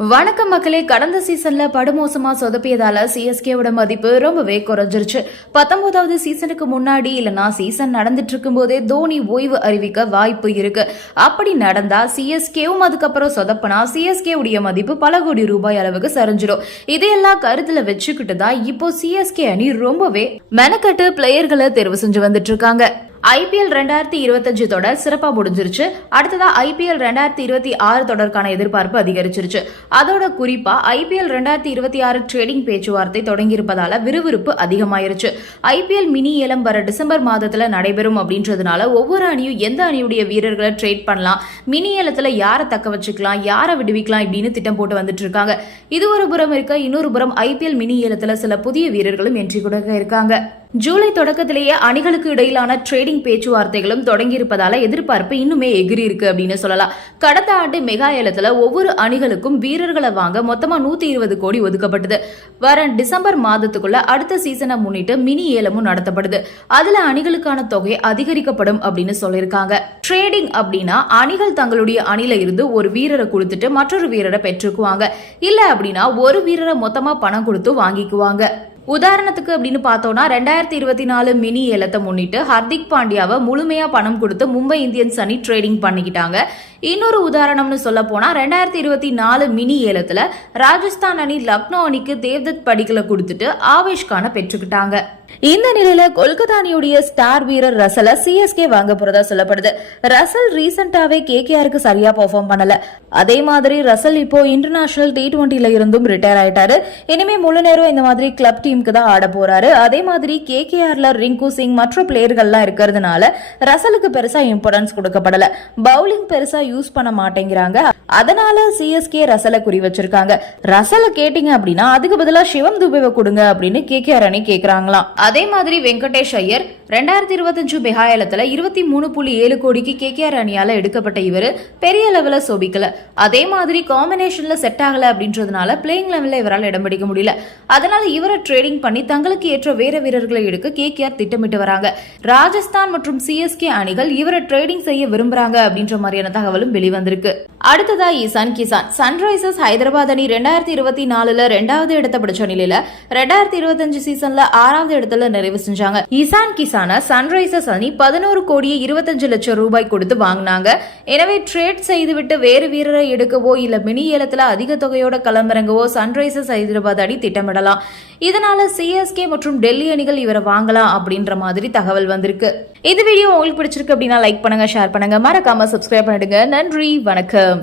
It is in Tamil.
வணக்கம் மக்களே. கடந்த சீசன்ல படுமோசமா சொதப்பியதால சிஎஸ்கேவோட மதிப்பு ரொம்பவே குறைஞ்சிருச்சு. 19வது சீசனுக்கு முன்னாடி இல்லனா சீசன் நடந்துட்டு இருக்கும் போதே தோனி ஓய்வு அறிவிக்க வாய்ப்பு இருக்கு. அப்படி நடந்தா சிஎஸ்கேவும் அதுக்கப்புறம் சொதப்பனா சிஎஸ்கே உடைய மதிப்பு பல கோடி ரூபாய் அளவுக்கு சரிஞ்சிடும். இதையெல்லாம் கருத்துல வச்சுக்கிட்டு தான் இப்போ சிஎஸ்கே அணி ரொம்பவே மெனக்கட்டு பிளேயர்களை தேர்வு செஞ்சு வந்துட்டு இருக்காங்க. ஐபிஎல் 2025 தொடர் சிறப்பா முடிஞ்சிருச்சு. அடுத்ததா ஐபிஎல் 2026 தொடருக்கான எதிர்பார்ப்பு அதிகரிச்சிருச்சு. அதோட குறிப்பா ஐபிஎல் 2026 ட்ரேடிங் பேச்சுவார்த்தை தொடங்கியிருப்பதால விறுவிறுப்பு அதிகமாயிருச்சு. ஐபிஎல் மினி ஏலம் வர டிசம்பர் மாதத்துல நடைபெறும் அப்படின்றதுனால ஒவ்வொரு அணியும் எந்த அணியுடைய வீரர்களை ட்ரேட் பண்ணலாம், மினி ஏலத்துல யாரை தக்க வச்சுக்கலாம், யாரை விடுவிக்கலாம் இப்படின்னு திட்டம் போட்டு வந்துட்டு இருக்காங்க. இது ஒரு புறம் இருக்க, இன்னொரு புறம் ஐபிஎல் மினி ஏலத்துல சில புதிய வீரர்களும் என்ட்ரி கொடுக்க இருக்காங்க. ஜூலை தொடக்கத்திலேயே அணிகளுக்கு இடையிலான ட்ரேடிங் பேச்சுவார்த்தைகளும் தொடங்கியிருப்பதால எதிர்பார்ப்பு இன்னுமே எகிரி இருக்கு அப்படின்னு சொல்லலாம். கடந்த ஆண்டு மெகா ஏலத்துல ஒவ்வொரு அணிகளுக்கும் வீரர்களை வாங்க மொத்தமா 120 கோடி ஒதுக்கப்பட்டது. வர டிசம்பர் மாதத்துக்குள்ள அடுத்த சீசனை முன்னிட்டு மினி ஏலமும் நடத்தப்படுது. அதுல அணிகளுக்கான தொகை அதிகரிக்கப்படும் அப்படின்னு சொல்லியிருக்காங்க. ட்ரேடிங் அப்படின்னா அணிகள் தங்களுடைய அணில இருந்து ஒரு வீரரை கொடுத்துட்டு மற்றொரு வீரரை பெற்றுக்குவாங்க. இல்ல அப்படின்னா ஒரு வீரரை மொத்தமா பணம் கொடுத்து வாங்கிக்குவாங்க. உதாரணத்துக்கு அப்படின்னு பார்த்தோம்னா 2024 மினி ஏலத்தை முன்னிட்டு ஹர்திக் பாண்டியாவை முழுமையா பணம் கொடுத்து மும்பை இந்தியன்ஸ் அணி ட்ரேடிங் பண்ணிக்கிட்டாங்க. இன்னொரு உதாரணம்னு சொல்ல போனா 2024 மினி ஏலத்துல ராஜஸ்தான் அணி லக்னோ அணிக்கு தேவ்தத் படிக்கலை கொடுத்துட்டு ஆவேஷ் கானை பெற்றுக்கிட்டாங்க. இந்த நிலையில கொல்கத்தா அணியுடைய ஸ்டார் வீரர் ரசலை சிஎஸ்கே வாங்க போறதா சொல்லப்படுது. ரசல் ரீசெண்டாவே கேகேஆருக்கு சரியா பெர்ஃபார்ம் பண்ணல. அதே மாதிரி ரசல் இப்போ இன்டர்நேஷனல் T20ல இருந்தும் ரிட்டையர் ஆயிட்டாரு. இனிமே முழு நேரம் இந்த மாதிரி கிளப் டீமுக்கு தான் ஆட போறாரு. அதே மாதிரி கேகேஆர்ல ரிங்கு சிங் மற்ற பிளேயர்கள்லாம் இருக்கிறதுனால ரசலுக்கு பெருசா இம்பார்ட்டன்ஸ் கொடுக்கப்படல. பவுலிங் பெருசா யூஸ் பண்ண மாட்டேங்கிறாங்க. அதனால சிஎஸ்கே ரசலை குறி வச்சிருக்காங்க. ரசலை கேட்டீங்க அப்படின்னா அதுக்கு பதிலா சிவம் துபேவை கொடுங்க அப்படின்னு கேகேஆர் அணி கேக்குறாங்களாம். அதே மாதிரி வெங்கடேஷ் ஐயர் 2025 மெகா ஏலத்துல 23.7 கோடிக்கு கேகேஆர் அணியால எடுக்கப்பட்ட இவரு பெரிய லெவல சோபிக்கல. அதே மாதிரி காம்பினேஷன்ல செட் ஆகல அப்படின்றதுனால பிளேயிங் லெவல்ல இவரால் இடம் பிடிக்க முடியல. அதனால இவரை ட்ரேடிங் பண்ணி தங்களுக்கு ஏற்ற வேற வீரர்களை எடுக்க கேகேஆர் திட்டமிட்டு வராங்க. ராஜஸ்தான் மற்றும் சிஎஸ்கே அணிகள் இவரை ட்ரேடிங் செய்ய விரும்புறாங்க அப்படின்ற மாதிரியான தகவலும் வெளிவந்திருக்கு. அடுத்ததா ஈசான் கிசான். சன்ரைசர்ஸ் ஹைதராபாத் அணி 2024ல 2வது இடத்தை பிடிச்ச நிலையில 2025 சீசன்ல 6வது இடத்துல நிறைவு செஞ்சாங்க. ஈசான் கிசான சன்ரைசர்ஸ் அணி 11 கோடியே 25 லட்சம் ரூபாய் கொடுத்து வாங்கினாங்க. எனவே ட்ரேட் செய்துவிட்டு வேறு வீரரை எடுக்கவோ இல்ல மினி ஏலத்துல அதிக தொகையோட களமிறங்கவோ சன்ரைசர்ஸ் ஹைதராபாத் அணி திட்டமிடலாம். இதனால சிஎஸ்கே மற்றும் டெல்லி அணிகள் இவரை வாங்கலாம் அப்படின்ற மாதிரி தகவல் வந்திருக்கு. இந்த வீடியோ உங்களுக்கு பிடிச்சிருக்கு அப்படின்னா லைக் பண்ணுங்க, ஷேர் பண்ணுங்க, மறக்காம சப்ஸ்கிரைப் பண்ணிடுங்க. நன்றி, வணக்கம்.